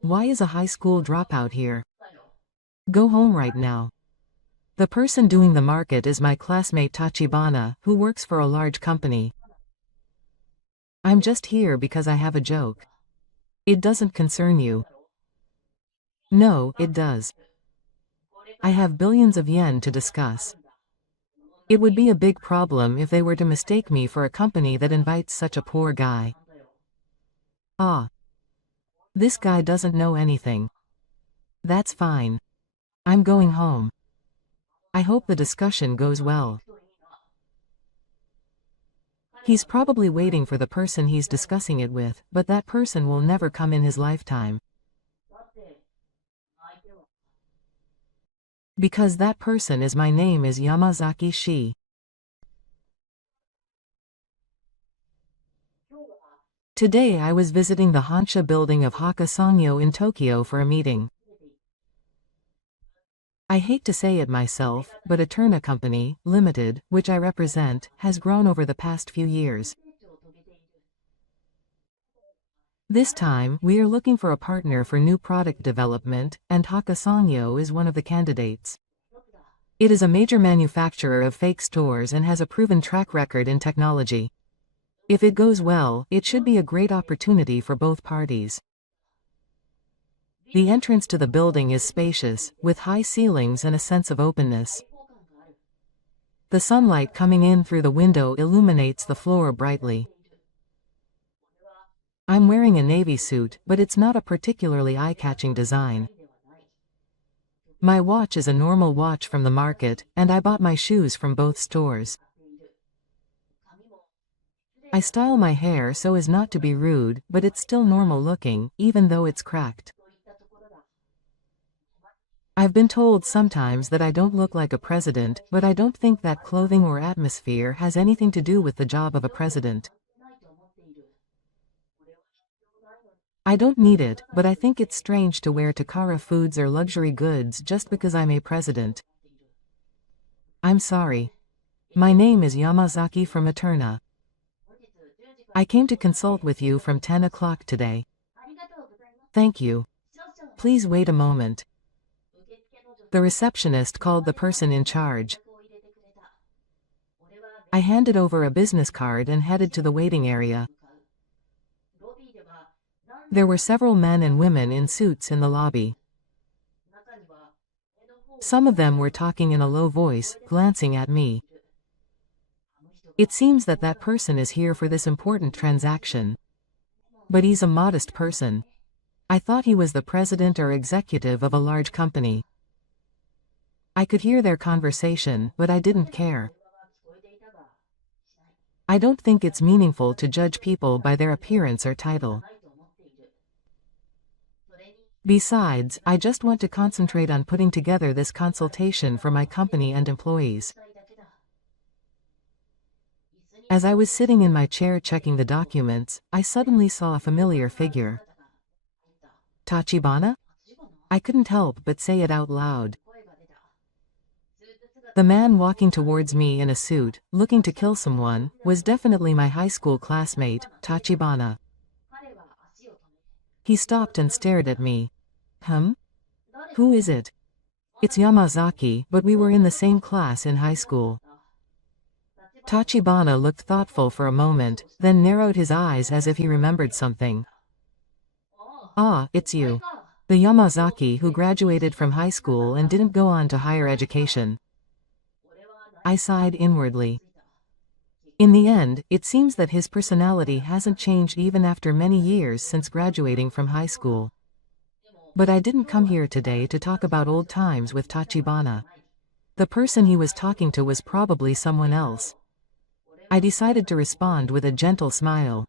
Why is a high school dropout here? Go home right now. The person doing the market is my classmate Tachibana, who works for a large company. I'm just here because I have a joke. It doesn't concern you. No, it does. I have billions of yen to discuss. It would be a big problem if they were to mistake me for a company that invites such a poor guy. Ah. This guy doesn't know anything. That's fine. I'm going home. I hope the discussion goes well. He's probably waiting for the person he's discussing it with, but that person will never come in his lifetime. Because that person is my name is Yamazaki Shi. Today I was visiting the Hansha building of Hakka Sangyo in Tokyo for a meeting. I hate to say it myself, but Eterna Company, Limited, which I represent, has grown over the past few years. This time, we are looking for a partner for new product development, and Hakka Sangyo is one of the candidates. It is a major manufacturer of fake stores and has a proven track record in technology. If it goes well, it should be a great opportunity for both parties. The entrance to the building is spacious, with high ceilings and a sense of openness. The sunlight coming in through the window illuminates the floor brightly. I'm wearing a navy suit, but it's not a particularly eye-catching design. My watch is a normal watch from the market, and I bought my shoes from both stores. I style my hair so as not to be rude, but it's still normal looking, even though it's cracked. I've been told sometimes that I don't look like a president, but I don't think that clothing or atmosphere has anything to do with the job of a president. I don't need it, but I think it's strange to wear Takara foods or luxury goods just because I'm a president. I'm sorry. My name is Yamazaki from Eterna. I came to consult with you from 10 o'clock today. Thank you. Please wait a moment. The receptionist called the person in charge. I handed over a business card and headed to the waiting area. There were several men and women in suits in the lobby. Some of them were talking in a low voice, glancing at me. It seems that that person is here for this important transaction. But he's a modest person. I thought he was the president or executive of a large company. I could hear their conversation, but I didn't care. I don't think it's meaningful to judge people by their appearance or title. Besides, I just want to concentrate on putting together this consultation for my company and employees. As I was sitting in my chair checking the documents, I suddenly saw a familiar figure. Tachibana? I couldn't help but say it out loud. The man walking towards me in a suit, looking to kill someone, was definitely my high school classmate, Tachibana. He stopped and stared at me. Who is it? It's Yamazaki, but we were in the same class in high school. Tachibana looked thoughtful for a moment, then narrowed his eyes as if he remembered something. Ah, it's you. The Yamazaki who graduated from high school and didn't go on to higher education. I sighed inwardly. In the end, it seems that his personality hasn't changed even after many years since graduating from high school. But I didn't come here today to talk about old times with Tachibana. The person he was talking to was probably someone else. I decided to respond with a gentle smile.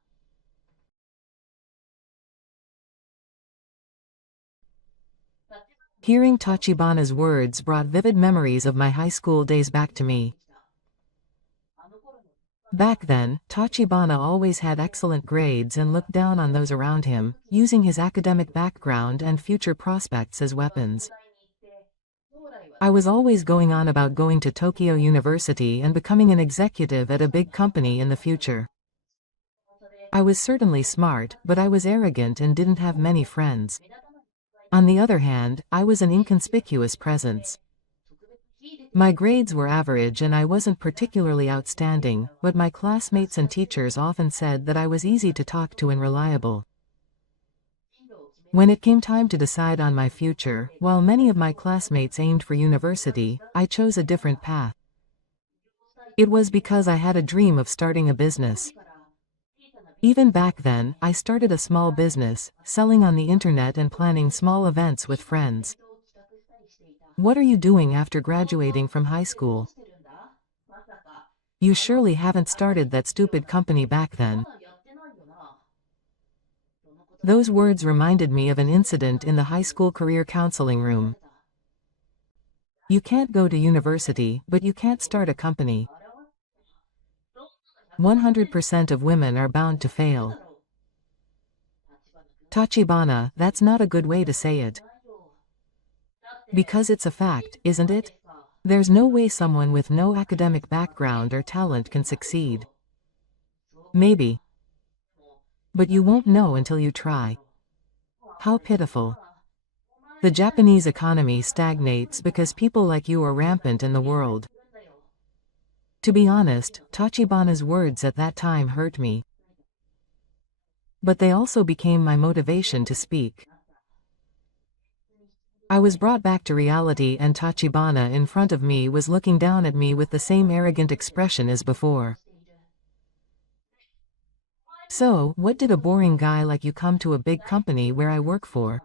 Hearing Tachibana's words brought vivid memories of my high school days back to me. Back then, Tachibana always had excellent grades and looked down on those around him, using his academic background and future prospects as weapons. I was always going on about going to Tokyo University and becoming an executive at a big company in the future. I was certainly smart, but I was arrogant and didn't have many friends. On the other hand, I was an inconspicuous presence. My grades were average and I wasn't particularly outstanding, but my classmates and teachers often said that I was easy to talk to and reliable. When it came time to decide on my future, while many of my classmates aimed for university, I chose a different path. It was because I had a dream of starting a business. Even back then, I started a small business, selling on the internet and planning small events with friends. What are you doing after graduating from high school? You surely haven't started that stupid company back then. Those words reminded me of an incident in the high school career counseling room. You can't go to university, but you can't start a company. 100% of women are bound to fail. Tachibana, that's not a good way to say it. Because it's a fact, isn't it? There's no way someone with no academic background or talent can succeed. Maybe. But you won't know until you try. How pitiful. The Japanese economy stagnates because people like you are rampant in the world. To be honest, Tachibana's words at that time hurt me. But they also became my motivation to speak. I was brought back to reality and Tachibana in front of me was looking down at me with the same arrogant expression as before. So, what did a boring guy like you come to a big company where I work for?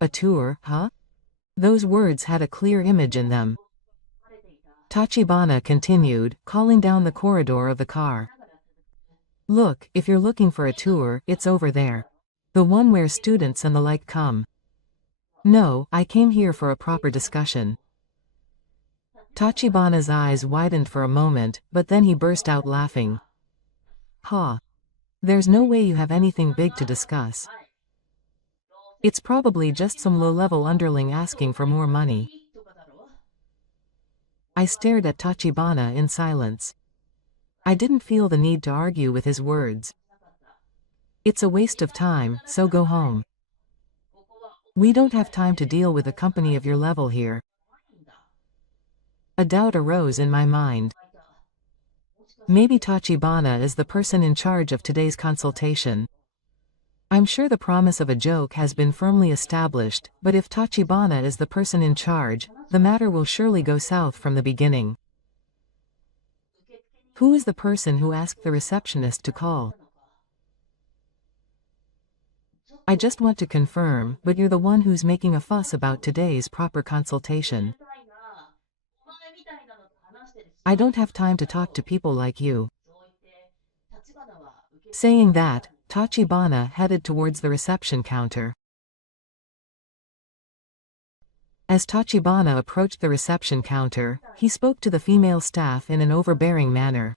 A tour, huh? Those words had a clear image in them. Tachibana continued, calling down the corridor of the car. Look, if you're looking for a tour, it's over there. The one where students and the like come. No, I came here for a proper discussion. Tachibana's eyes widened for a moment, but then he burst out laughing. Ha! There's no way you have anything big to discuss. It's probably just some low-level underling asking for more money. I stared at Tachibana in silence. I didn't feel the need to argue with his words. It's a waste of time, so go home. We don't have time to deal with a company of your level here. A doubt arose in my mind. Maybe Tachibana is the person in charge of today's consultation. I'm sure the promise of a joke has been firmly established, but if Tachibana is the person in charge, the matter will surely go south from the beginning. Who is the person who asked the receptionist to call? I just want to confirm, but you're the one who's making a fuss about today's proper consultation. I don't have time to talk to people like you. Saying that, Tachibana headed towards the reception counter. As Tachibana approached the reception counter, he spoke to the female staff in an overbearing manner.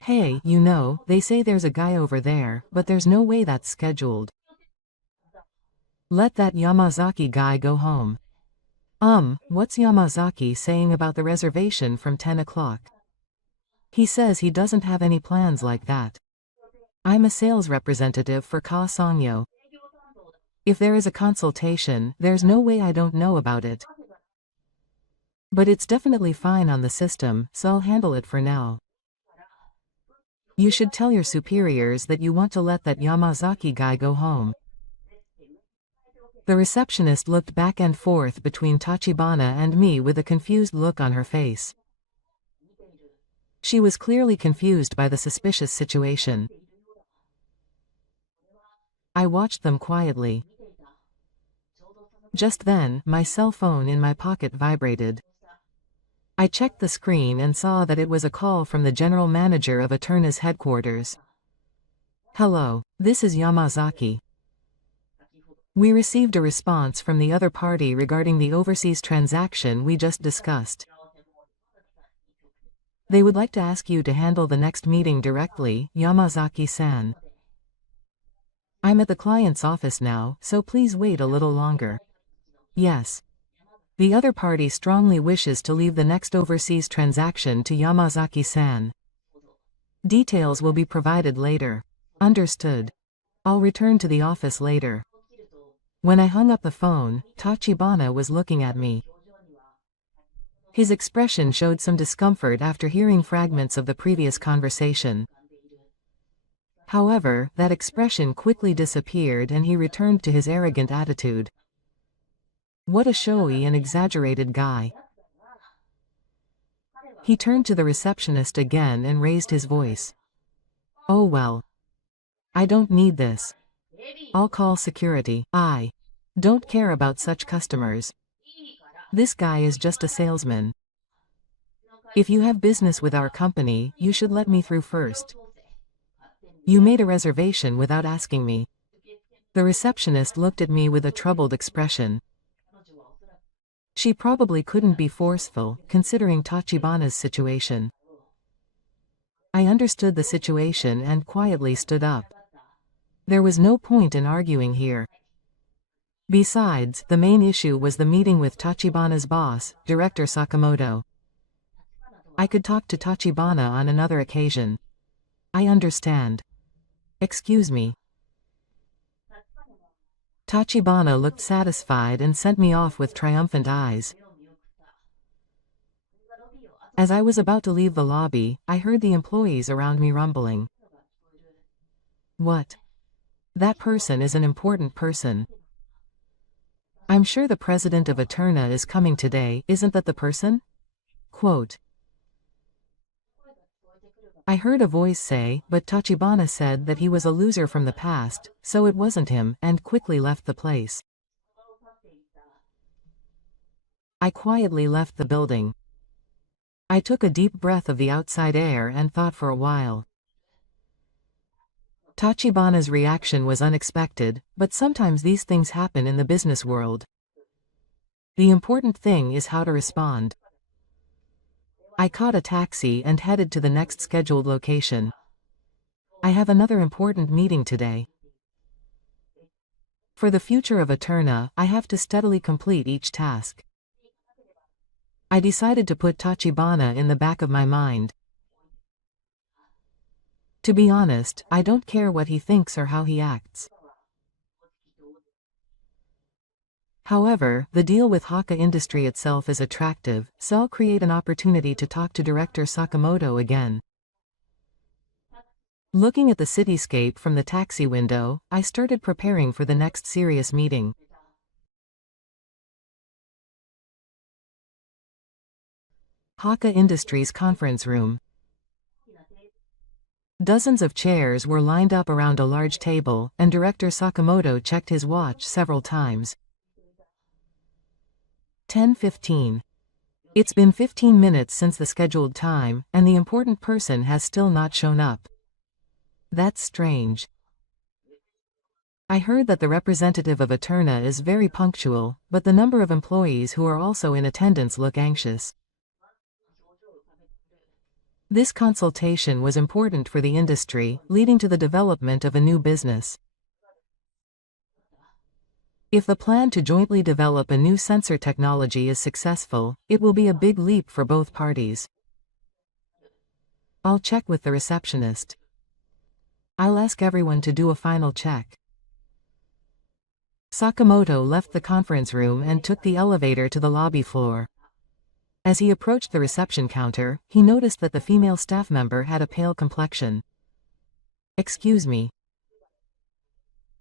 Hey, you know, they say there's a guy over there, but there's no way that's scheduled. Let that Yamazaki guy go home. What's Yamazaki saying about the reservation from 10 o'clock? He says he doesn't have any plans like that. I'm a sales representative for Ka Sangyo. If there is a consultation, there's no way I don't know about it. But it's definitely fine on the system, so I'll handle it for now. You should tell your superiors that you want to let that Yamazaki guy go home. The receptionist looked back and forth between Tachibana and me with a confused look on her face. She was clearly confused by the suspicious situation. I watched them quietly. Just then, my cell phone in my pocket vibrated. I checked the screen and saw that it was a call from the general manager of Eterna's headquarters. Hello, this is Yamazaki. We received a response from the other party regarding the overseas transaction we just discussed. They would like to ask you to handle the next meeting directly, Yamazaki-san. I'm at the client's office now, so please wait a little longer. Yes. The other party strongly wishes to leave the next overseas transaction to Yamazaki-san. Details will be provided later. Understood. I'll return to the office later. When I hung up the phone, Tachibana was looking at me. His expression showed some discomfort after hearing fragments of the previous conversation. However, that expression quickly disappeared and he returned to his arrogant attitude. What a showy and exaggerated guy. He turned to the receptionist again and raised his voice. Oh well. I don't need this. I'll call security. I don't care about such customers. This guy is just a salesman. If you have business with our company, you should let me through first. You made a reservation without asking me. The receptionist looked at me with a troubled expression. She probably couldn't be forceful, considering Tachibana's situation. I understood the situation and quietly stood up. There was no point in arguing here. Besides, the main issue was the meeting with Tachibana's boss, Director Sakamoto. I could talk to Tachibana on another occasion. I understand. Excuse me. Tachibana looked satisfied and sent me off with triumphant eyes. As I was about to leave the lobby, I heard the employees around me rumbling. What? That person is an important person. I'm sure the president of Eterna is coming today, isn't that the person? Quote. I heard a voice say, but Tachibana said that he was a loser from the past, so it wasn't him, and quickly left the place. I quietly left the building. I took a deep breath of the outside air and thought for a while. Tachibana's reaction was unexpected, but sometimes these things happen in the business world. The important thing is how to respond. I caught a taxi and headed to the next scheduled location. I have another important meeting today. For the future of Eterna, I have to steadily complete each task. I decided to put Tachibana in the back of my mind. To be honest, I don't care what he thinks or how he acts. However, the deal with Hakka Industry itself is attractive, so I'll create an opportunity to talk to Director Sakamoto again. Looking at the cityscape from the taxi window, I started preparing for the next serious meeting. Hakka Industries conference room. Dozens of chairs were lined up around a large table, and Director Sakamoto checked his watch several times. 10:15. It's been 15 minutes since the scheduled time, and the important person has still not shown up. That's strange. I heard that the representative of Eterna is very punctual, but the number of employees who are also in attendance look anxious. This consultation was important for the industry, leading to the development of a new business. If the plan to jointly develop a new sensor technology is successful, it will be a big leap for both parties. I'll check with the receptionist. I'll ask everyone to do a final check. Sakamoto left the conference room and took the elevator to the lobby floor. As he approached the reception counter, he noticed that the female staff member had a pale complexion. Excuse me.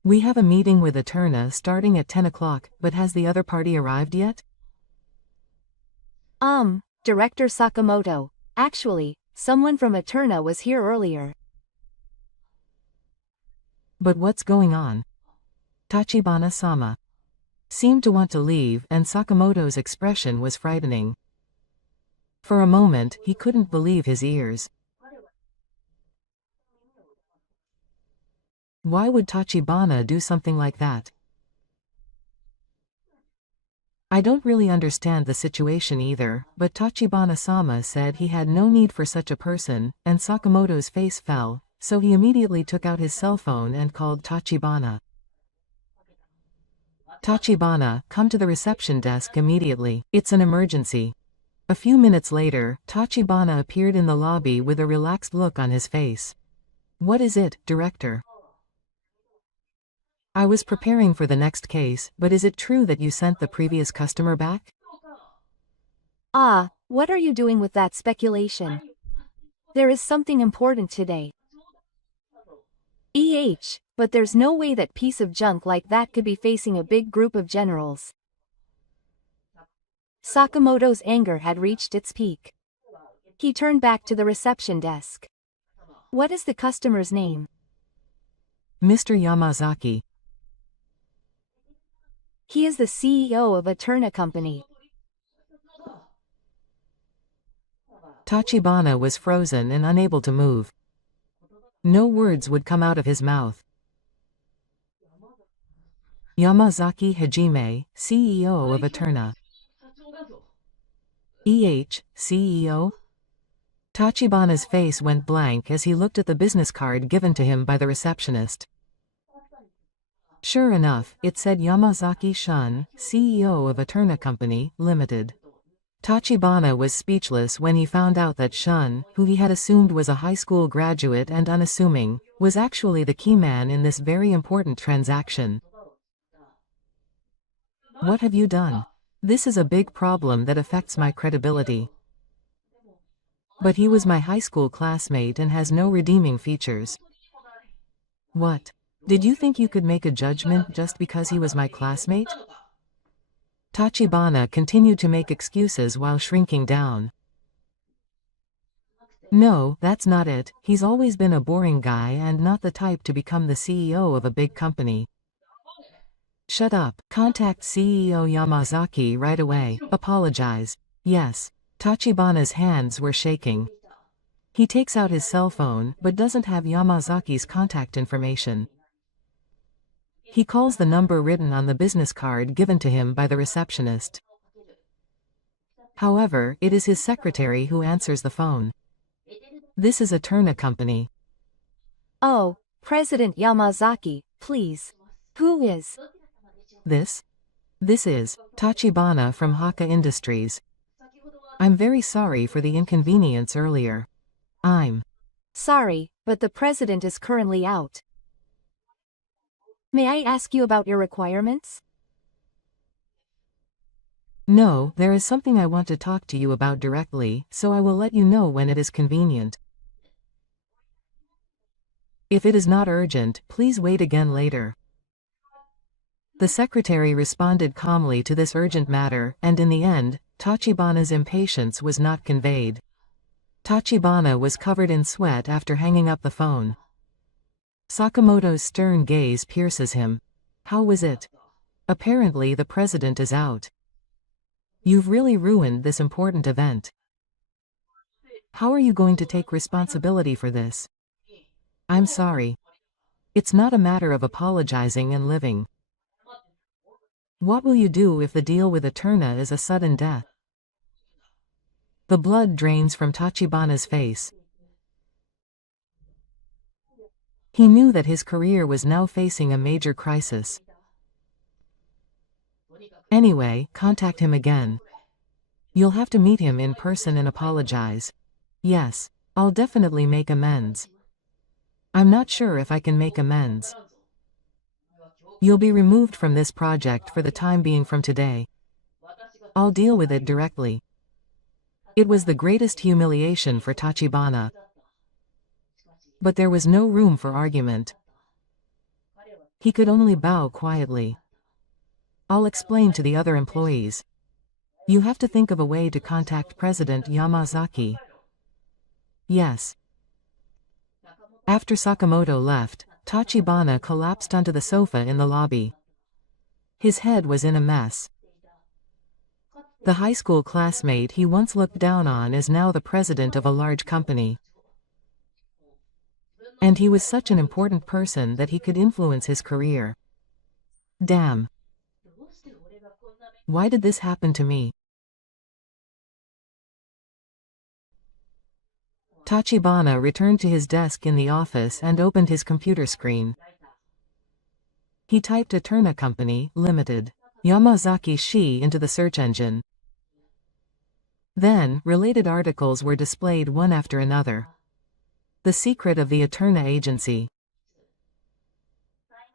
We have a meeting with Eterna starting at 10 o'clock, but has the other party arrived yet? Director Sakamoto. Actually, someone from Eterna was here earlier. But what's going on? Tachibana-sama seemed to want to leave, and Sakamoto's expression was frightening. For a moment, he couldn't believe his ears. Why would Tachibana do something like that? I don't really understand the situation either, but Tachibana-sama said he had no need for such a person, and Sakamoto's face fell, so he immediately took out his cell phone and called Tachibana. Tachibana, come to the reception desk immediately. It's an emergency. A few minutes later, Tachibana appeared in the lobby with a relaxed look on his face. What is it, director? I was preparing for the next case, but is it true that you sent the previous customer back? Ah, what are you doing with that speculation? There is something important today. But there's no way that piece of junk like that could be facing a big group of generals. Sakamoto's anger had reached its peak. He turned back to the reception desk. What is the customer's name? Mr. Yamazaki. He is the CEO of a Turna company. Tachibana was frozen and unable to move. No words would come out of his mouth. Yamazaki Hajime, CEO of Eterna. CEO? Tachibana's face went blank as he looked at the business card given to him by the receptionist. Sure enough, it said Yamazaki Shun, CEO of Eterna Company, Limited. Tachibana was speechless when he found out that Shun, who he had assumed was a high school graduate and unassuming, was actually the key man in this very important transaction. What have you done? This is a big problem that affects my credibility. But he was my high school classmate and has no redeeming features. What? Did you think you could make a judgment just because he was my classmate? Tachibana continued to make excuses while shrinking down. No, that's not it. He's always been a boring guy and not the type to become the CEO of a big company. Shut up. Contact CEO Yamazaki right away. Apologize. Yes. Tachibana's hands were shaking. He takes out his cell phone but doesn't have Yamazaki's contact information. He calls the number written on the business card given to him by the receptionist. However, it is his secretary who answers the phone. This is a Turna company. Oh, President Yamazaki, please. Who is? This is Tachibana from Haka Industries. I'm very sorry for the inconvenience earlier. I'm sorry, but the president is currently out. May I ask you about your requirements? No, there is something I want to talk to you about directly, so I will let you know when it is convenient. If it is not urgent, please wait again later. The secretary responded calmly to this urgent matter, and in the end, Tachibana's impatience was not conveyed. Tachibana was covered in sweat after hanging up the phone. Sakamoto's stern gaze pierces him. How was it? Apparently the president is out. You've really ruined this important event. How are you going to take responsibility for this? I'm sorry. It's not a matter of apologizing and living. What will you do if the deal with Eterna is a sudden death? The blood drains from Tachibana's face. He knew that his career was now facing a major crisis. Anyway, contact him again. You'll have to meet him in person and apologize. Yes, I'll definitely make amends. I'm not sure if I can make amends. You'll be removed from this project for the time being from today. I'll deal with it directly. It was the greatest humiliation for Tachibana. But there was no room for argument. He could only bow quietly. I'll explain to the other employees. You have to think of a way to contact President Yamazaki. Yes. After Sakamoto left, Tachibana collapsed onto the sofa in the lobby. His head was in a mess. The high school classmate he once looked down on is now the president of a large company. And he was such an important person that he could influence his career. Damn. Why did this happen to me? Tachibana returned to his desk in the office and opened his computer screen. He typed Eterna Company, Limited, Yamazaki Shi into the search engine. Then, related articles were displayed one after another. The secret of the Eterna agency.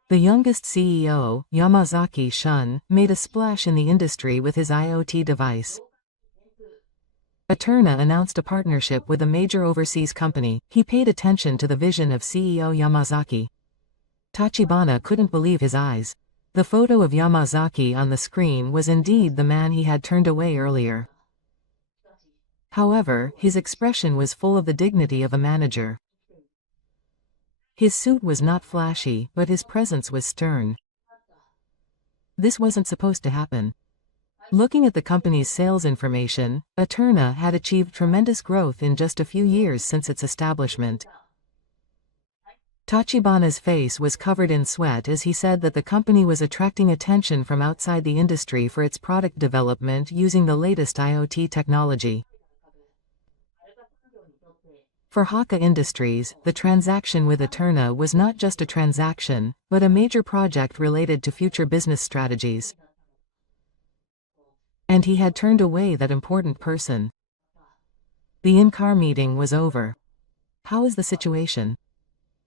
The youngest CEO, Yamazaki Shun, made a splash in the industry with his IoT device. Eterna announced a partnership with a major overseas company. He paid attention to the vision of CEO Yamazaki. Tachibana couldn't believe his eyes. The photo of Yamazaki on the screen was indeed the man he had turned away earlier. However, his expression was full of the dignity of a manager. His suit was not flashy, but his presence was stern. This wasn't supposed to happen. Looking at the company's sales information, Eterna had achieved tremendous growth in just a few years since its establishment. Tachibana's face was covered in sweat as he said that the company was attracting attention from outside the industry for its product development using the latest IoT technology. For Haka Industries, the transaction with Eterna was not just a transaction, but a major project related to future business strategies. And he had turned away that important person. The in-car meeting was over. How is the situation?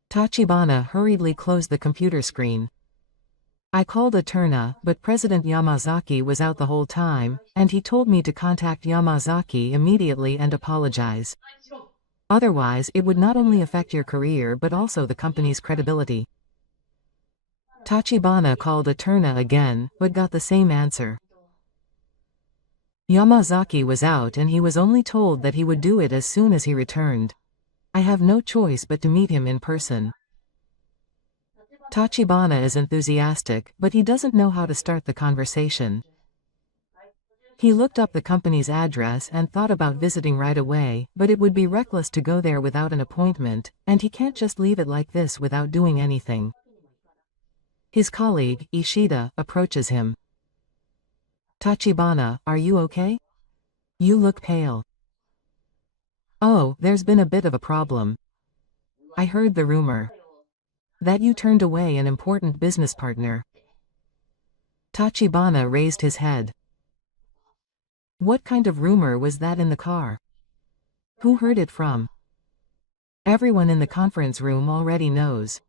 Tachibana hurriedly closed the computer screen. I called Eterna, but President Yamazaki was out the whole time, and he told me to contact Yamazaki immediately and apologize. Otherwise, it would not only affect your career but also the company's credibility. Tachibana called Eterna again, but got the same answer. Yamazaki was out and he was only told that he would do it as soon as he returned. I have no choice but to meet him in person. Tachibana is enthusiastic, but he doesn't know how to start the conversation. He looked up the company's address and thought about visiting right away, but it would be reckless to go there without an appointment, and he can't just leave it like this without doing anything. His colleague, Ishida, approaches him. Tachibana, are you okay? You look pale. Oh, there's been a bit of a problem. I heard the rumor that you turned away an important business partner. Tachibana raised his head. What kind of rumor was that in the car? Who heard it from? Everyone in the conference room already knows.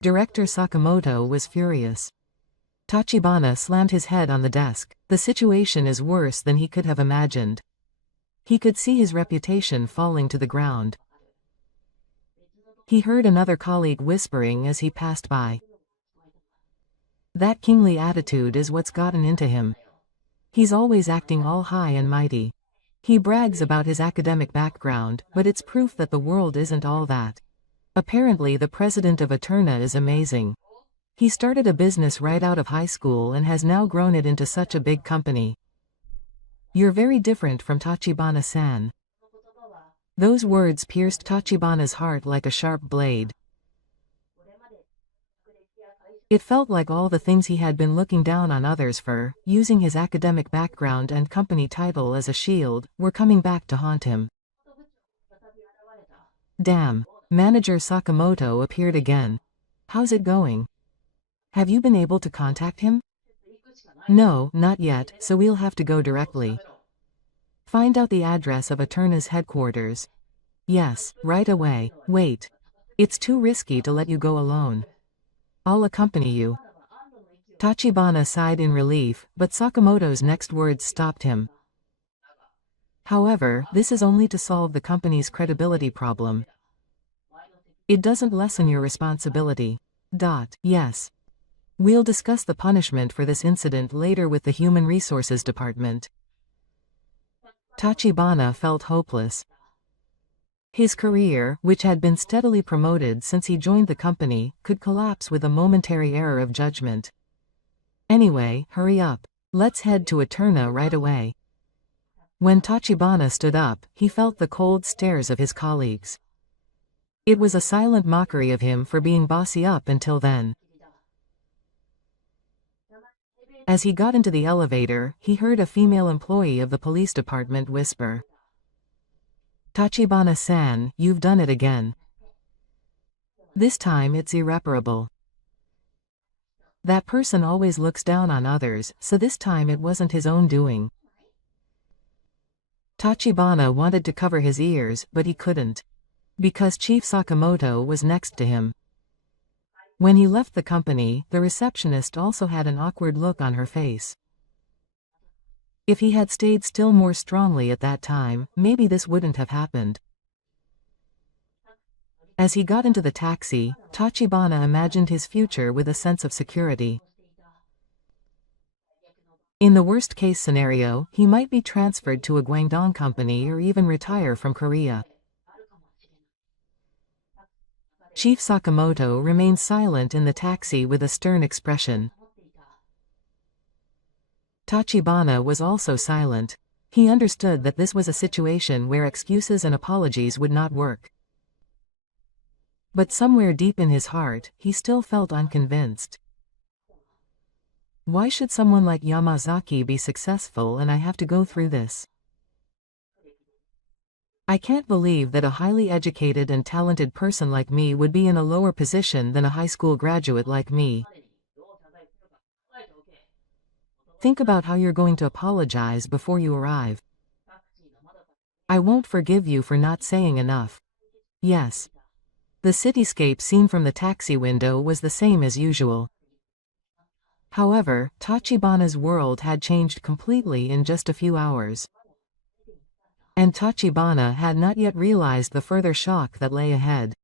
Director Sakamoto was furious. Tachibana slammed his head on the desk. The situation is worse than he could have imagined. He could see his reputation falling to the ground. He heard another colleague whispering as he passed by. That kingly attitude is what's gotten into him. He's always acting all high and mighty. He brags about his academic background, but it's proof that the world isn't all that. Apparently the president of Eterna is amazing. He started a business right out of high school and has now grown it into such a big company. You're very different from Tachibana-san. Those words pierced Tachibana's heart like a sharp blade. It felt like all the things he had been looking down on others for, using his academic background and company title as a shield, were coming back to haunt him. Damn. Manager Sakamoto appeared again. How's it going? Have you been able to contact him? No, not yet, so we'll have to go directly. Find out the address of Eterna's headquarters. Yes, right away. Wait. It's too risky to let you go alone. I'll accompany you. Tachibana sighed in relief, but Sakamoto's next words stopped him. However, this is only to solve the company's credibility problem. It doesn't lessen your responsibility. Yes. We'll discuss the punishment for this incident later with the Human Resources Department. Tachibana felt hopeless. His career, which had been steadily promoted since he joined the company, could collapse with a momentary error of judgment. Anyway, hurry up. Let's head to Eterna right away. When Tachibana stood up, he felt the cold stares of his colleagues. It was a silent mockery of him for being bossy up until then. As he got into the elevator, he heard a female employee of the police department whisper. Tachibana-san, you've done it again. This time it's irreparable. That person always looks down on others, so this time it wasn't his own doing. Tachibana wanted to cover his ears, but he couldn't. Because Chief Sakamoto was next to him. When he left the company, the receptionist also had an awkward look on her face. If he had stayed still more strongly at that time, maybe this wouldn't have happened. As he got into the taxi, Tachibana imagined his future with a sense of security. In the worst-case scenario, he might be transferred to a Guangdong company or even retire from Korea. Chief Sakamoto remained silent in the taxi with a stern expression. Tachibana was also silent. He understood that this was a situation where excuses and apologies would not work. But somewhere deep in his heart, he still felt unconvinced. Why should someone like Yamazaki be successful and I have to go through this? I can't believe that a highly educated and talented person like me would be in a lower position than a high school graduate like me. Think about how you're going to apologize before you arrive. I won't forgive you for not saying enough. Yes. The cityscape seen from the taxi window was the same as usual. However, Tachibana's world had changed completely in just a few hours. And Tachibana had not yet realized the further shock that lay ahead.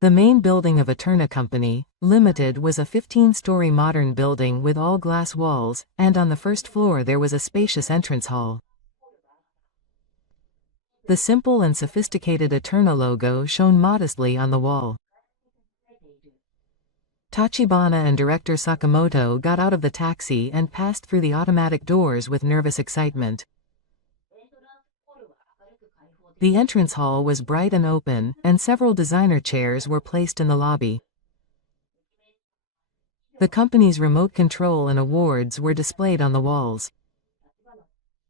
The main building of Eterna Company, Limited was a 15-story modern building with all glass walls, and on the first floor there was a spacious entrance hall. The simple and sophisticated Eterna logo shone modestly on the wall. Tachibana and Director Sakamoto got out of the taxi and passed through the automatic doors with nervous excitement. The entrance hall was bright and open, and several designer chairs were placed in the lobby. The company's remote control and awards were displayed on the walls.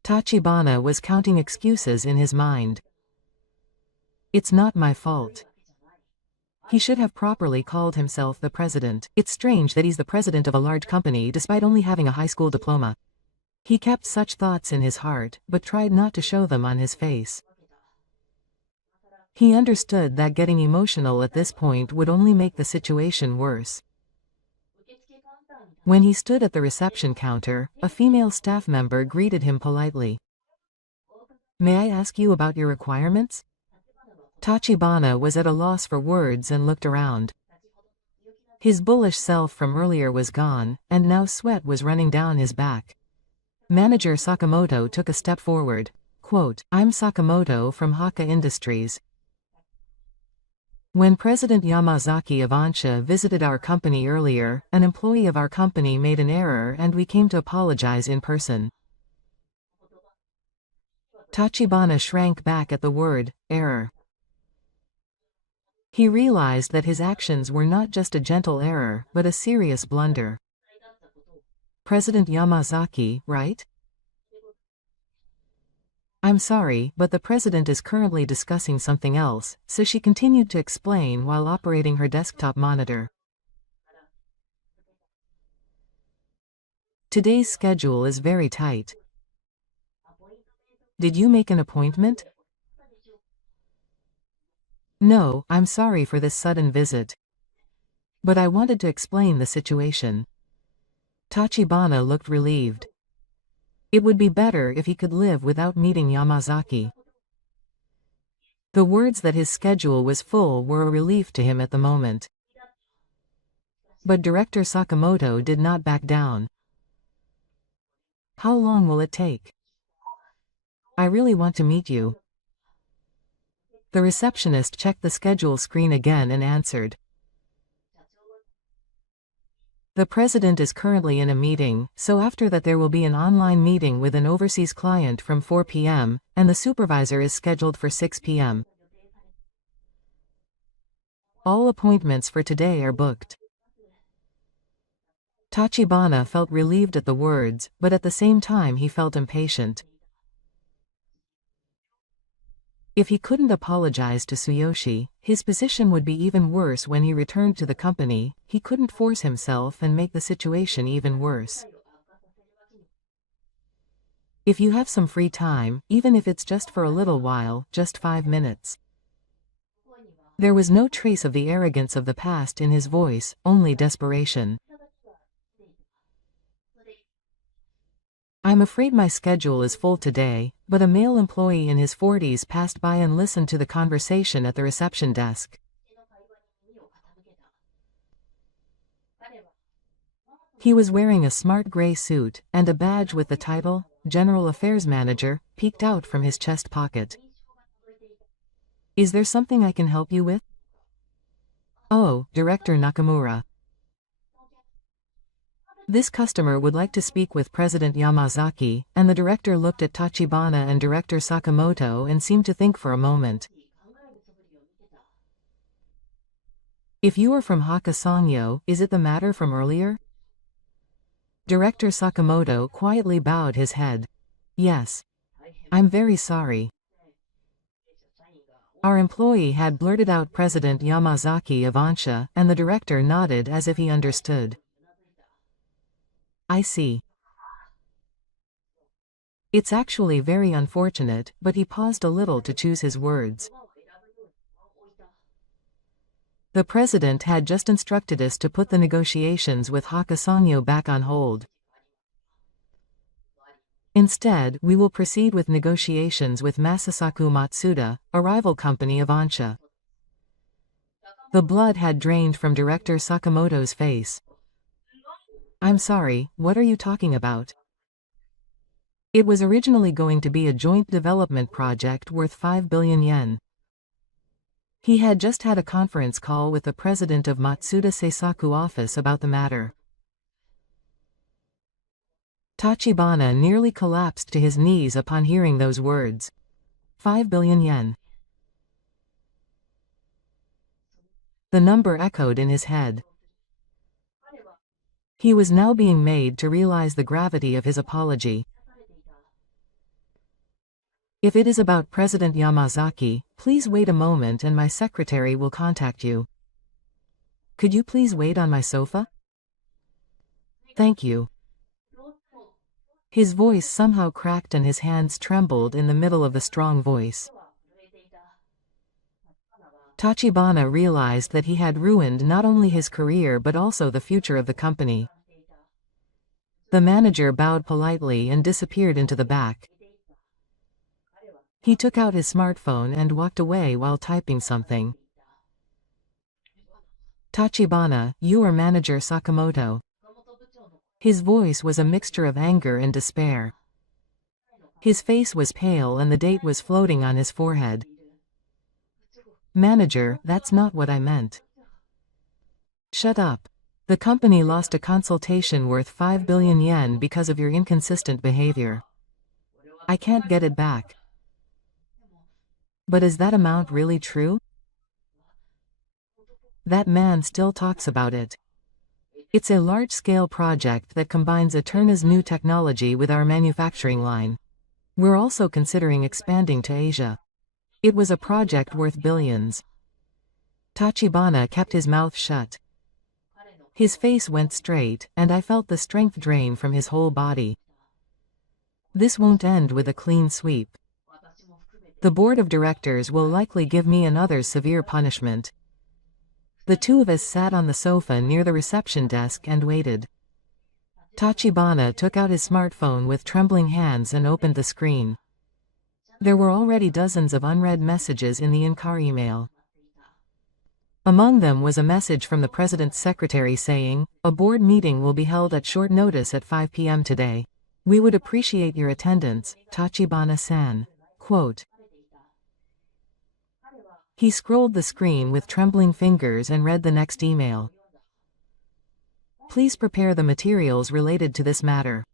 Tachibana was counting excuses in his mind. It's not my fault. He should have properly called himself the president. It's strange that he's the president of a large company despite only having a high school diploma. He kept such thoughts in his heart, but tried not to show them on his face. He understood that getting emotional at this point would only make the situation worse. When he stood at the reception counter, a female staff member greeted him politely. "May I ask you about your requirements?" Tachibana was at a loss for words and looked around. His bullish self from earlier was gone, and now sweat was running down his back. Manager Sakamoto took a step forward. Quote, "I'm Sakamoto from Haka Industries. When President Yamazaki of Ansha visited our company earlier, an employee of our company made an error and we came to apologize in person." Tachibana shrank back at the word, error. He realized that his actions were not just a gentle error, but a serious blunder. President Yamazaki, right? "I'm sorry, but the president is currently discussing something else," so she continued to explain while operating her desktop monitor. "Today's schedule is very tight. Did you make an appointment?" "No, I'm sorry for this sudden visit. But I wanted to explain the situation." Tachibana looked relieved. It would be better if he could live without meeting Yamazaki. The words that his schedule was full were a relief to him at the moment. But Director Sakamoto did not back down. "How long will it take?" "I really want to meet you." The receptionist checked the schedule screen again and answered. "The president is currently in a meeting, so after that there will be an online meeting with an overseas client from 4 p.m., and the supervisor is scheduled for 6 p.m. All appointments for today are booked." Tachibana felt relieved at the words, but at the same time he felt impatient. If he couldn't apologize to Tsuyoshi, his position would be even worse when he returned to the company. He couldn't force himself and make the situation even worse. If you have some free time, even if it's just for a little while, just 5 minutes. There was no trace of the arrogance of the past in his voice, only desperation. I'm afraid my schedule is full today, but a male employee in his 40s passed by and listened to the conversation at the reception desk. He was wearing a smart gray suit, and a badge with the title, General Affairs Manager, peeked out from his chest pocket. Is there something I can help you with? Oh, Director Nakamura. This customer would like to speak with President Yamazaki, and the director looked at Tachibana and Director Sakamoto and seemed to think for a moment. If you are from Hakasangyo, is it the matter from earlier? Director Sakamoto quietly bowed his head. Yes. I'm very sorry. Our employee had blurted out President Yamazaki of Ansha, and the director nodded as if he understood. I see. It's actually very unfortunate, but he paused a little to choose his words. The president had just instructed us to put the negotiations with Hakasangyo back on hold. Instead, we will proceed with negotiations with Masasaku Matsuda, a rival company of Ansha. The blood had drained from Director Sakamoto's face. I'm sorry, what are you talking about? It was originally going to be a joint development project worth 5 billion yen. He had just had a conference call with the president of Matsuda Seisaku office about the matter. Tachibana nearly collapsed to his knees upon hearing those words. 5 billion yen. The number echoed in his head. He was now being made to realize the gravity of his apology. If it is about President Yamazaki, please wait a moment and my secretary will contact you. Could you please wait on my sofa? Thank you. His voice somehow cracked and his hands trembled in the middle of the strong voice. Tachibana realized that he had ruined not only his career but also the future of the company. The manager bowed politely and disappeared into the back. He took out his smartphone and walked away while typing something. Tachibana, you are Manager Sakamoto. His voice was a mixture of anger and despair. His face was pale and the date was floating on his forehead. Manager, that's not what I meant. Shut up. The company lost a consultation worth 5 billion yen because of your inconsistent behavior. I can't get it back. But is that amount really true? That man still talks about it. It's a large-scale project that combines Eterna's new technology with our manufacturing line. We're also considering expanding to Asia. It was a project worth billions. Tachibana kept his mouth shut. His face went straight, and I felt the strength drain from his whole body. This won't end with a clean sweep. The board of directors will likely give me another severe punishment. The two of us sat on the sofa near the reception desk and waited. Tachibana took out his smartphone with trembling hands and opened the screen. There were already dozens of unread messages in the in-car email. Among them was a message from the president's secretary saying, "A board meeting will be held at short notice at 5 p.m. today. We would appreciate your attendance, Tachibana-san." Quote. He scrolled the screen with trembling fingers and read the next email. Please prepare the materials related to this matter.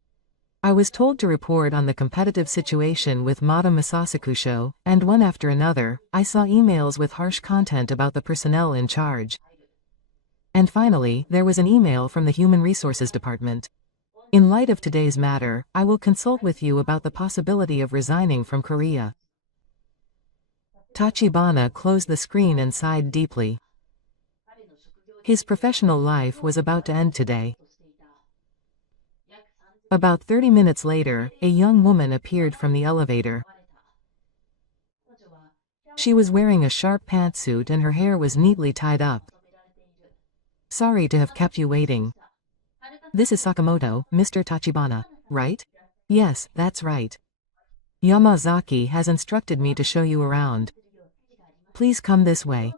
I was told to report on the competitive situation with Madam Masasakusho, and one after another, I saw emails with harsh content about the personnel in charge. And finally, there was an email from the Human Resources Department. In light of today's matter, I will consult with you about the possibility of resigning from Korea. Tachibana closed the screen and sighed deeply. His professional life was about to end today. About 30 minutes later, a young woman appeared from the elevator. She was wearing a sharp pantsuit and her hair was neatly tied up. Sorry to have kept you waiting. This is Sakamoto, Mr. Tachibana, right? Yes, that's right. Yamazaki has instructed me to show you around. Please come this way.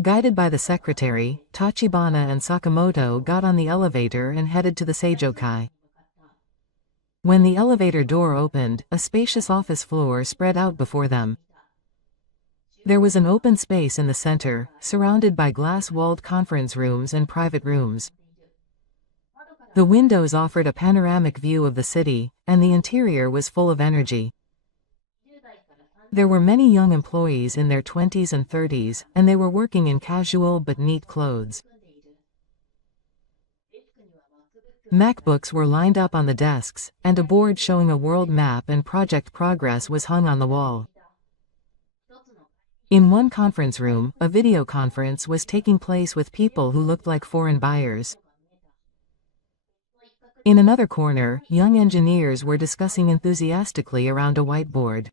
Guided by the secretary, Tachibana and Sakamoto got on the elevator and headed to the Seijokai. When the elevator door opened, a spacious office floor spread out before them. There was an open space in the center, surrounded by glass-walled conference rooms and private rooms. The windows offered a panoramic view of the city, and the interior was full of energy. There were many young employees in their 20s and 30s, and they were working in casual but neat clothes. MacBooks were lined up on the desks, and a board showing a world map and project progress was hung on the wall. In one conference room, a video conference was taking place with people who looked like foreign buyers. In another corner, young engineers were discussing enthusiastically around a whiteboard.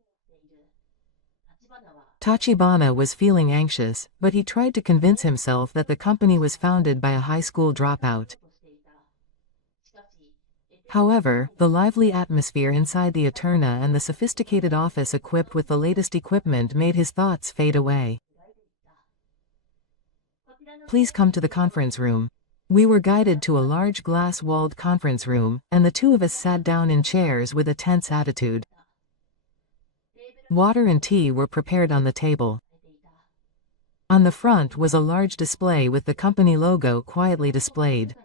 Tachibana was feeling anxious, but he tried to convince himself that the company was founded by a high school dropout. However, the lively atmosphere inside the Eterna and the sophisticated office equipped with the latest equipment made his thoughts fade away. Please come to the conference room. We were guided to a large glass-walled conference room, and the two of us sat down in chairs with a tense attitude. Water and tea were prepared on the table. On the front was a large display with the company logo quietly displayed.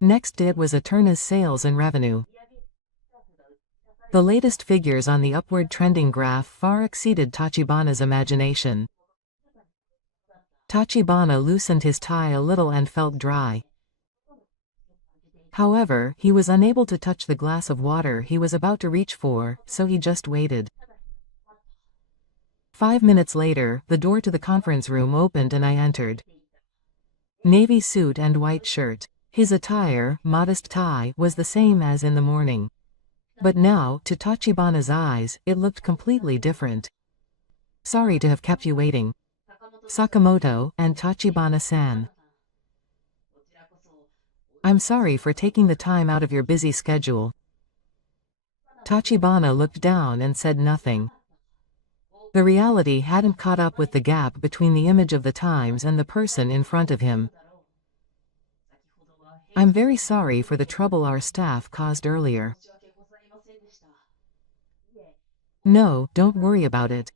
Next it was Eterna's sales and revenue. The latest figures on the upward trending graph far exceeded Tachibana's imagination. Tachibana loosened his tie a little and felt dry. However, he was unable to touch the glass of water he was about to reach for, so he just waited. 5 minutes later, the door to the conference room opened and I entered. Navy suit and white shirt. His attire, modest tie, was the same as in the morning. But now, to Tachibana's eyes, it looked completely different. Sorry to have kept you waiting. Sakamoto and Tachibana-san. I'm sorry for taking the time out of your busy schedule. Tachibana looked down and said nothing. The reality hadn't caught up with the gap between the image of the times and the person in front of him. I'm very sorry for the trouble our staff caused earlier. No, don't worry about it.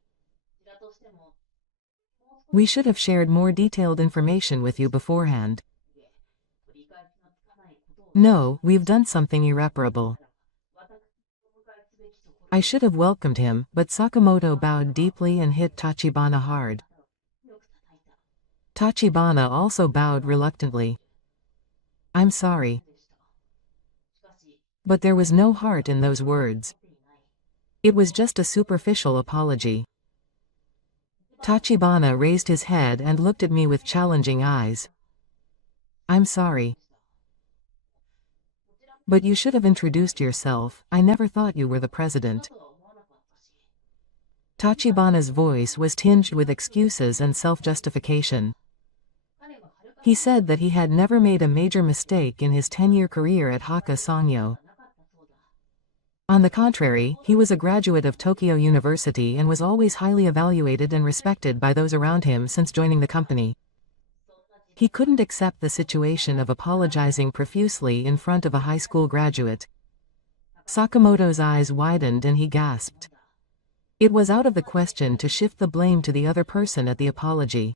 We should have shared more detailed information with you beforehand. No, we've done something irreparable. I should have welcomed him, but Sakamoto bowed deeply and hit Tachibana hard. Tachibana also bowed reluctantly. I'm sorry. But there was no heart in those words. It was just a superficial apology. Tachibana raised his head and looked at me with challenging eyes. I'm sorry. But you should have introduced yourself. I never thought you were the president. Tachibana's voice was tinged with excuses and self-justification. He said that he had never made a major mistake in his 10-year career at Hakka Sangyo. On the contrary, he was a graduate of Tokyo University and was always highly evaluated and respected by those around him since joining the company. He couldn't accept the situation of apologizing profusely in front of a high school graduate. Sakamoto's eyes widened and he gasped. It was out of the question to shift the blame to the other person at the apology.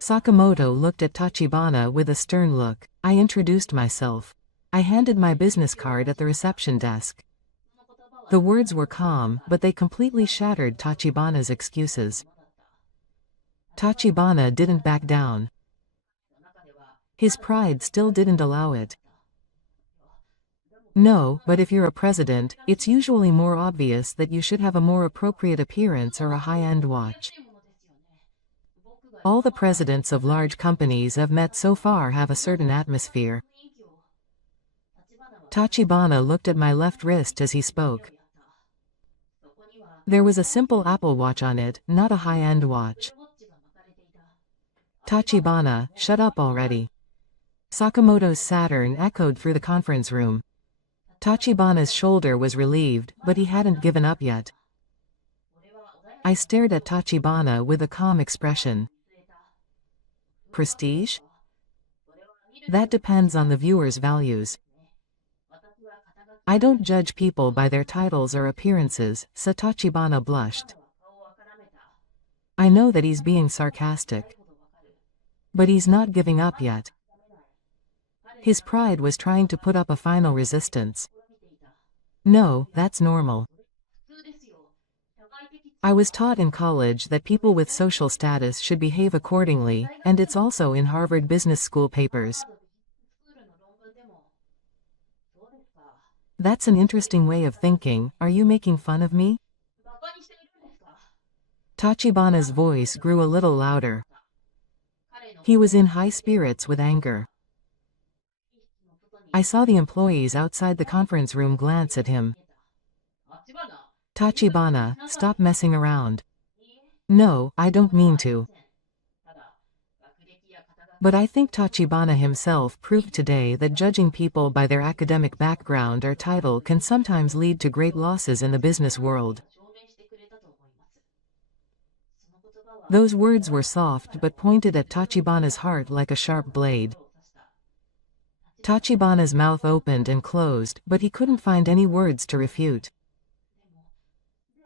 Sakamoto looked at Tachibana with a stern look. I introduced myself. I handed my business card at the reception desk. The words were calm, but they completely shattered Tachibana's excuses. Tachibana didn't back down. His pride still didn't allow it. No, but if you're a president, it's usually more obvious that you should have a more appropriate appearance or a high-end watch. All the presidents of large companies I've met so far have a certain atmosphere. Tachibana looked at my left wrist as he spoke. There was a simple Apple Watch on it, not a high-end watch. Tachibana, shut up already. Sakamoto's Saturn echoed through the conference room. Tachibana's shoulder was relieved, but he hadn't given up yet. I stared at Tachibana with a calm expression. Prestige? That depends on the viewer's values. I don't judge people by their titles or appearances, so Tachibana blushed. I know that he's being sarcastic. But he's not giving up yet. His pride was trying to put up a final resistance. No, that's normal. I was taught in college that people with social status should behave accordingly, and it's also in Harvard Business School papers. That's an interesting way of thinking. Are you making fun of me? Tachibana's voice grew a little louder. He was in high spirits with anger. I saw the employees outside the conference room glance at him. Tachibana, stop messing around. No, I don't mean to. But I think Tachibana himself proved today that judging people by their academic background or title can sometimes lead to great losses in the business world. Those words were soft but pointed at Tachibana's heart like a sharp blade. Tachibana's mouth opened and closed, but he couldn't find any words to refute.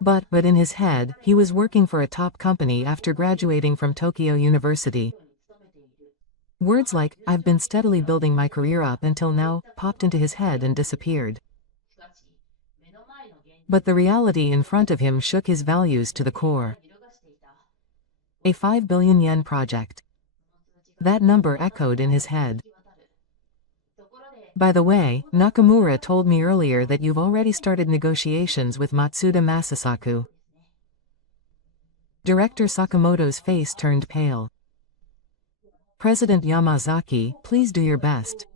But in his head, he was working for a top company after graduating from Tokyo University. Words like, "I've been steadily building my career up until now," popped into his head and disappeared. But the reality in front of him shook his values to the core. A 5 billion yen project. That number echoed in his head. By the way, Nakamura told me earlier that you've already started negotiations with Matsuda Masasaku. Director Sakamoto's face turned pale. President Yamazaki, please do your best.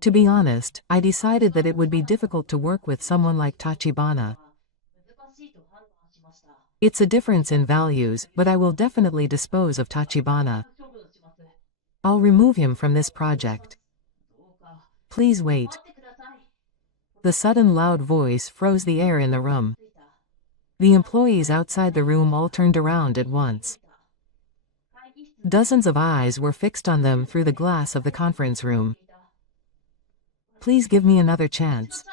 To be honest, I decided that it would be difficult to work with someone like Tachibana. It's a difference in values, but I will definitely dispose of Tachibana. I'll remove him from this project. Please wait. The sudden loud voice froze the air in the room. The employees outside the room all turned around at once. Dozens of eyes were fixed on them through the glass of the conference room. Please give me another chance.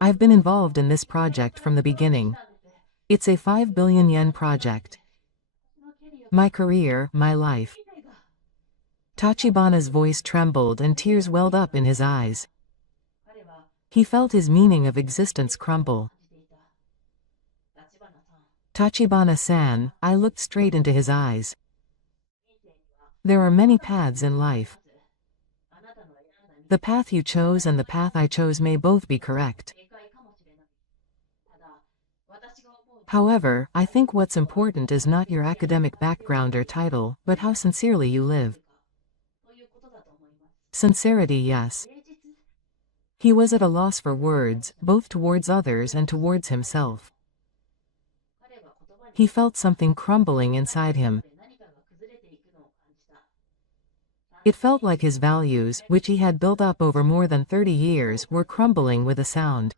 I've been involved in this project from the beginning. It's a 5 billion yen project. My career, my life. Tachibana's voice trembled and tears welled up in his eyes. He felt his meaning of existence crumble. Tachibana-san, I looked straight into his eyes. There are many paths in life. The path you chose and the path I chose may both be correct. However, I think what's important is not your academic background or title, but how sincerely you live. Sincerity, yes. He was at a loss for words, both towards others and towards himself. He felt something crumbling inside him. It felt like his values, which he had built up over more than 30 years, were crumbling with a sound.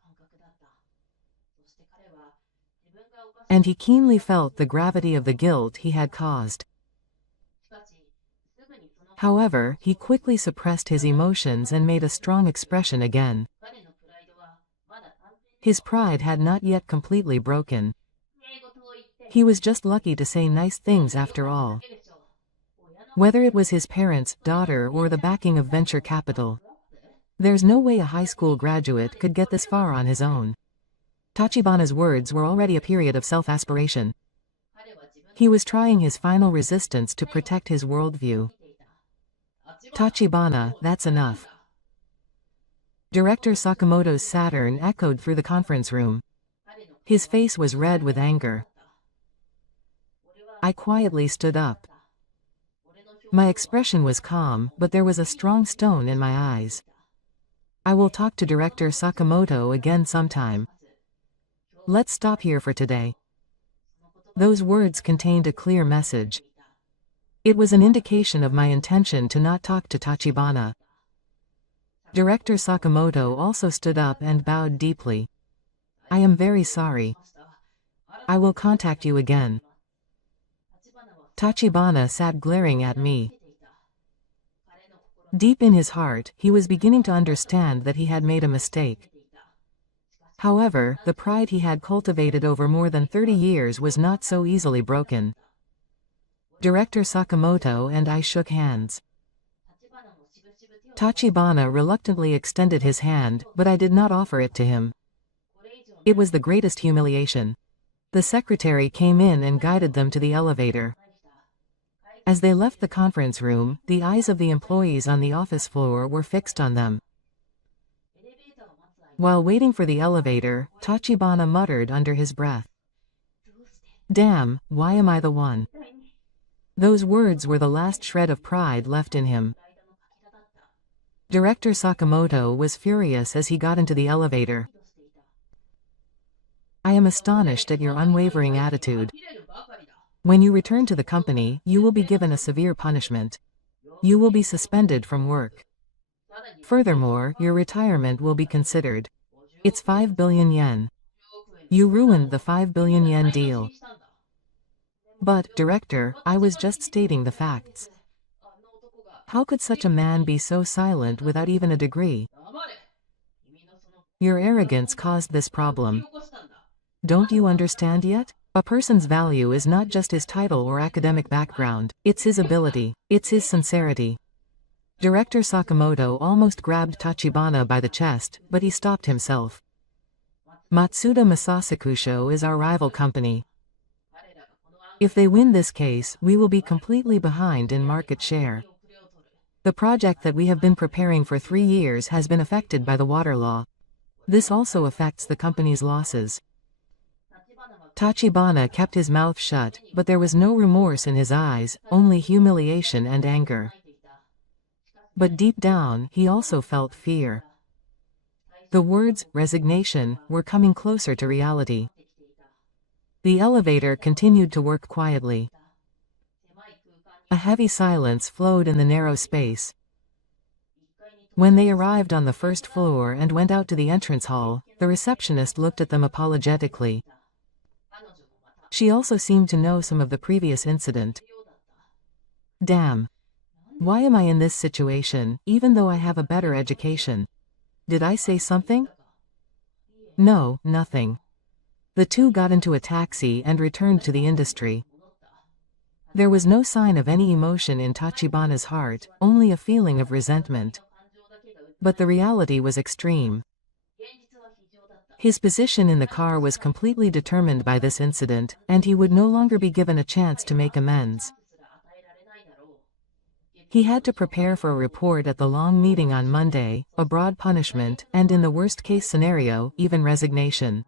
And he keenly felt the gravity of the guilt he had caused. However, he quickly suppressed his emotions and made a strong expression again. His pride had not yet completely broken. He was just lucky to say nice things after all. Whether it was his parents, daughter, or the backing of venture capital. There's no way a high school graduate could get this far on his own. Tachibana's words were already a period of self-aspiration. He was trying his final resistance to protect his worldview. Tachibana, that's enough. Director Sakamoto's Saturn echoed through the conference room. His face was red with anger. I quietly stood up. My expression was calm, but there was a strong stone in my eyes. I will talk to Director Sakamoto again sometime. Let's stop here for today. Those words contained a clear message. It was an indication of my intention to not talk to Tachibana. Director Sakamoto also stood up and bowed deeply. I am very sorry. I will contact you again. Tachibana sat glaring at me. Deep in his heart, he was beginning to understand that he had made a mistake. However, the pride he had cultivated over more than 30 years was not so easily broken. Director Sakamoto and I shook hands. Tachibana reluctantly extended his hand, but I did not offer it to him. It was the greatest humiliation. The secretary came in and guided them to the elevator. As they left the conference room, the eyes of the employees on the office floor were fixed on them. While waiting for the elevator, Tachibana muttered under his breath, "Damn, why am I the one?" Those words were the last shred of pride left in him. Director Sakamoto was furious as he got into the elevator. I am astonished at your unwavering attitude. When you return to the company, you will be given a severe punishment. You will be suspended from work. Furthermore, your retirement will be considered. It's 5 billion yen. You ruined the 5 billion yen deal. But, Director, I was just stating the facts. How could such a man be so silent without even a degree? Your arrogance caused this problem. Don't you understand yet? A person's value is not just his title or academic background, it's his ability, it's his sincerity. Director Sakamoto almost grabbed Tachibana by the chest, but he stopped himself. Matsuda Masasakusho is our rival company. If they win this case, we will be completely behind in market share. The project that we have been preparing for 3 years has been affected by the water law. This also affects the company's losses. Tachibana kept his mouth shut, but there was no remorse in his eyes, only humiliation and anger. But deep down, he also felt fear. The words, resignation, were coming closer to reality. The elevator continued to work quietly. A heavy silence flowed in the narrow space. When they arrived on the first floor and went out to the entrance hall, the receptionist looked at them apologetically. She also seemed to know some of the previous incident. Damn. Why am I in this situation, even though I have a better education? Did I say something? No, nothing. The two got into a taxi and returned to the industry. There was no sign of any emotion in Tachibana's heart, only a feeling of resentment. But the reality was extreme. His position in the car was completely determined by this incident, and he would no longer be given a chance to make amends. He had to prepare for a report at the long meeting on Monday, a broad punishment, and in the worst-case scenario, even resignation.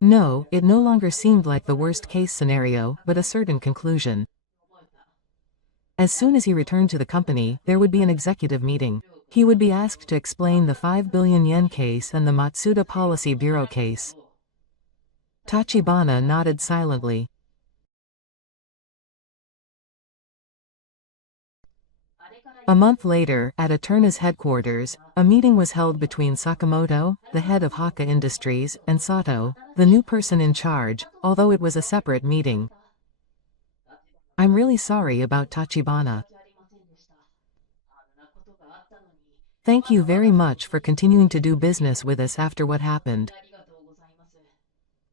No, it no longer seemed like the worst-case scenario, but a certain conclusion. As soon as he returned to the company, there would be an executive meeting. He would be asked to explain the 5 billion yen case and the Matsuda Policy Bureau case. Tachibana nodded silently. A month later, at Eterna's headquarters, a meeting was held between Sakamoto, the head of Haka Industries, and Sato, the new person in charge, although it was a separate meeting. I'm really sorry about Tachibana. Thank you very much for continuing to do business with us after what happened.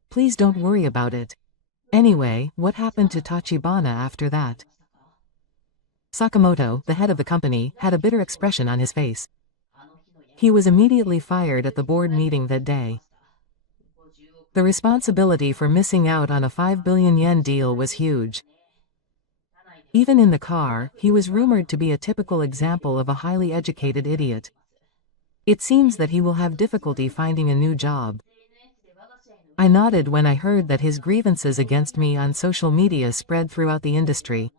Please don't worry about it. Anyway, what happened to Tachibana after that? Sakamoto, the head of the company, had a bitter expression on his face. He was immediately fired at the board meeting that day. The responsibility for missing out on a 5 billion yen deal was huge. Even in the car, he was rumored to be a typical example of a highly educated idiot. It seems that he will have difficulty finding a new job. I nodded when I heard that his grievances against me on social media spread throughout the industry.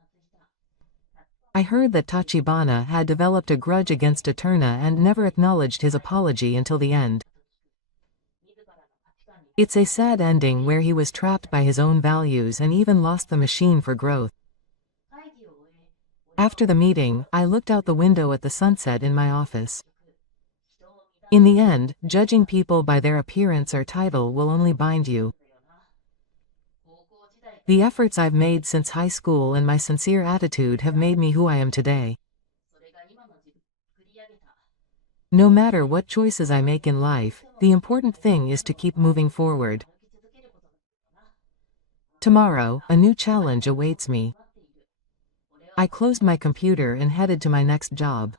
I heard that Tachibana had developed a grudge against Eterna and never acknowledged his apology until the end. It's a sad ending where he was trapped by his own values and even lost the machine for growth. After the meeting, I looked out the window at the sunset in my office. In the end, judging people by their appearance or title will only bind you. The efforts I've made since high school and my sincere attitude have made me who I am today. No matter what choices I make in life, the important thing is to keep moving forward. Tomorrow, a new challenge awaits me. I closed my computer and headed to my next job.